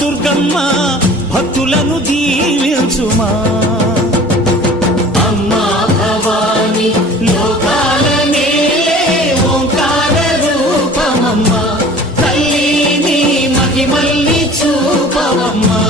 దుర్గమ్మ భక్తులను దీవించుమా. అమ్మా భవాని లోకాల నేలే ఓంకార రూపమమ్మ, తల్లి నీ మహిమల్ని చూపవమ్మా.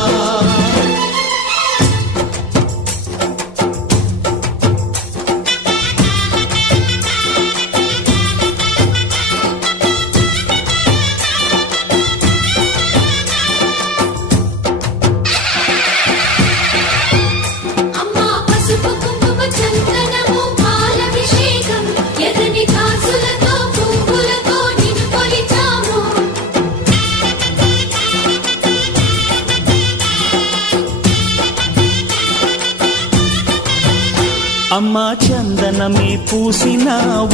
అమ్మా చందనమే పూసిన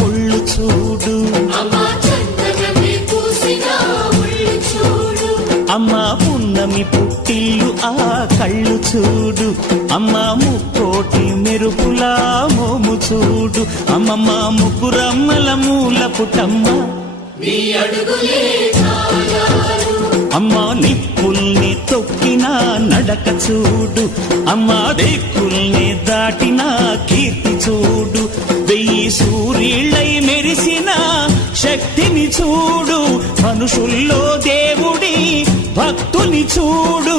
ఒళ్ళు చూడు, అమ్మా పున్నమి పుట్టిల్లు ఆ కళ్ళు చూడు, అమ్మా ముక్కోటి మెరుపులా మోము చూడు, అమ్మమ్మ ముగ్గురమ్మల మూల పుటమ్మ అమ్మా నిప్పుల్ని తొక్కిన నడక చూడు, అమ్మా దిక్కుల్ని దాటిన కీర్తి చూడు, 1000 సూర్యులై మెరిసిన శక్తిని చూడు, మనుషుల్లో దేవుడి భక్తుని చూడు.